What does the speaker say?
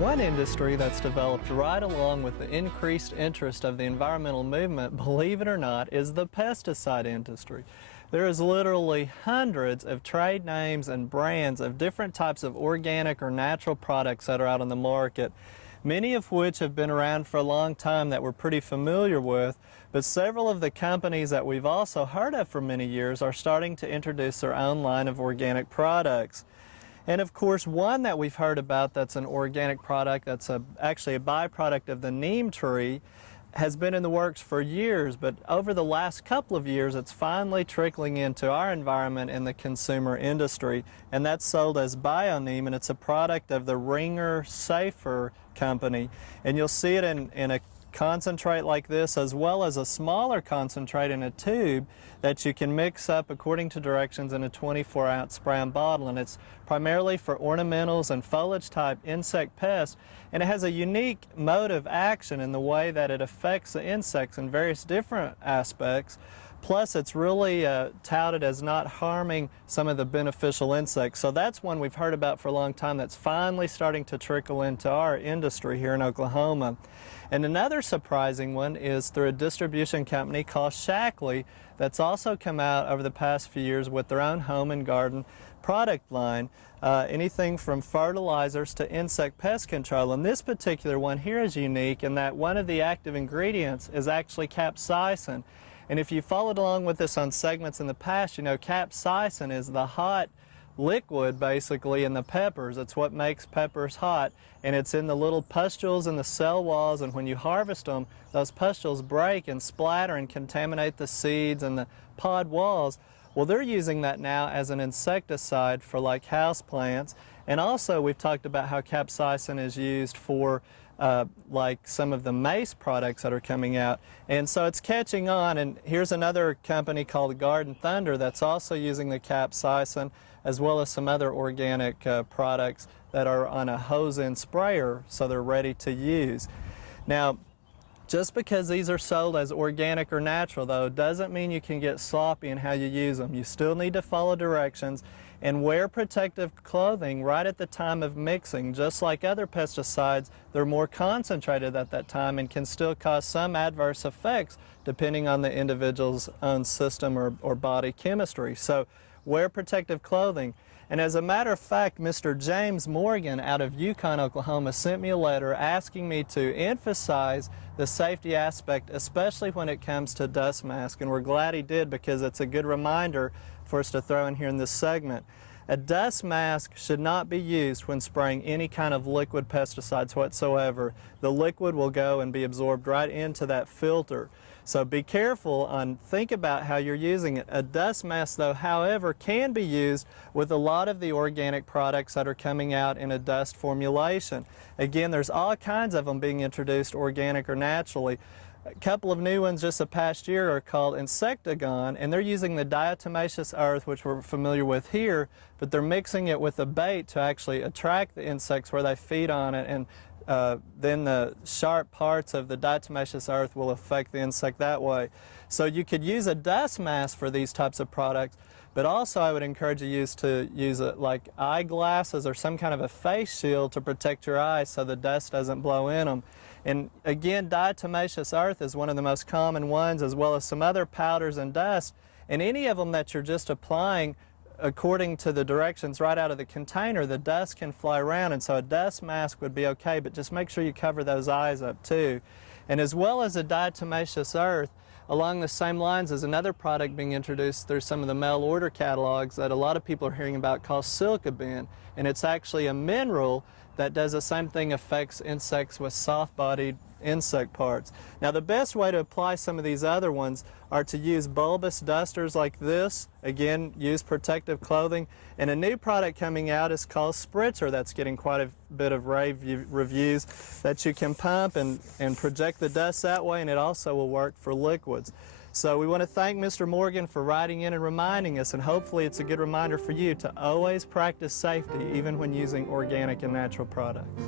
One industry that's developed right along with the increased interest of the environmental movement, believe it or not, is the pesticide industry. There is literally hundreds of trade names and brands of different types of organic or natural products that are out on the market, many of which have been around for a long time that we're pretty familiar with, but several of the companies that we've also heard of for many years are starting to introduce their own line of organic products. And of course, one that we've heard about that's an organic product that's actually a byproduct of the neem tree has been in the works for years, but over the last couple of years it's finally trickling into our environment in the consumer industry, and that's sold as BioNeem, and it's a product of the Ringer Safer company. And you'll see it in a concentrate like this, as well as a smaller concentrate in a tube that you can mix up according to directions in a 24-ounce spray and bottle. And it's primarily for ornamentals and foliage type insect pests, and it has a unique mode of action in the way that it affects the insects in various different aspects. Plus, it's really touted as not harming some of the beneficial insects. So that's one we've heard about for a long time that's finally starting to trickle into our industry here in Oklahoma. And another surprising one is through a distribution company called Shackley that's also come out over the past few years with their own home and garden product line, anything from fertilizers to insect pest control. And this particular one here is unique in that one of the active ingredients is actually capsaicin. And if you followed along with this on segments in the past, you know capsaicin is the hot liquid basically in the peppers. It's what makes peppers hot, and it's in the little pustules in the cell walls, and when you harvest them, those pustules break and splatter and contaminate the seeds and the pod walls. Well, they're using that now as an insecticide for like house plants. And also we've talked about how capsaicin is used for like some of the mace products that are coming out. And so it's catching on, and here's another company called Garden Thunder that's also using the capsaicin, as well as some other organic products that are on a hose-in sprayer, so they're ready to use. Now, just because these are sold as organic or natural, though, doesn't mean you can get sloppy in how you use them. You still need to follow directions and wear protective clothing right at the time of mixing. Just like other pesticides, they're more concentrated at that time and can still cause some adverse effects depending on the individual's own system or body chemistry. So wear protective clothing. And as a matter of fact, Mr. James Morgan out of Yukon, Oklahoma sent me a letter asking me to emphasize the safety aspect, especially when it comes to dust mask. And we're glad he did, because it's a good reminder for us to throw in here in this segment. A dust mask should not be used when spraying any kind of liquid pesticides whatsoever. The liquid will go and be absorbed right into that filter. So be careful and think about how you're using it. A dust mask, though, however, can be used with a lot of the organic products that are coming out in a dust formulation. Again, there's all kinds of them being introduced, organic or naturally. A couple of new ones just the past year are called Insectagon, and they're using the diatomaceous earth, which we're familiar with here, but they're mixing it with a bait to actually attract the insects where they feed on it, and then the sharp parts of the diatomaceous earth will affect the insect that way. So you could use a dust mask for these types of products, but also I would encourage you to use like eyeglasses or some kind of a face shield to protect your eyes so the dust doesn't blow in them. And again, diatomaceous earth is one of the most common ones, as well as some other powders and dust, and any of them that you're just applying according to the directions right out of the container, the dust can fly around, and so a dust mask would be okay, but just make sure you cover those eyes up too. And as well as the diatomaceous earth, along the same lines is another product being introduced through some of the mail order catalogs that a lot of people are hearing about, called Silcoben, and it's actually a mineral that does the same thing, affects insects with soft-bodied insect parts. Now, the best way to apply some of these other ones are to use bulbous dusters like this. Again, use protective clothing. And a new product coming out is called Spritzer that's getting quite a bit of rave reviews, that you can pump and project the dust that way, and it also will work for liquids. So we want to thank Mr. Morgan for writing in and reminding us, and hopefully it's a good reminder for you to always practice safety even when using organic and natural products.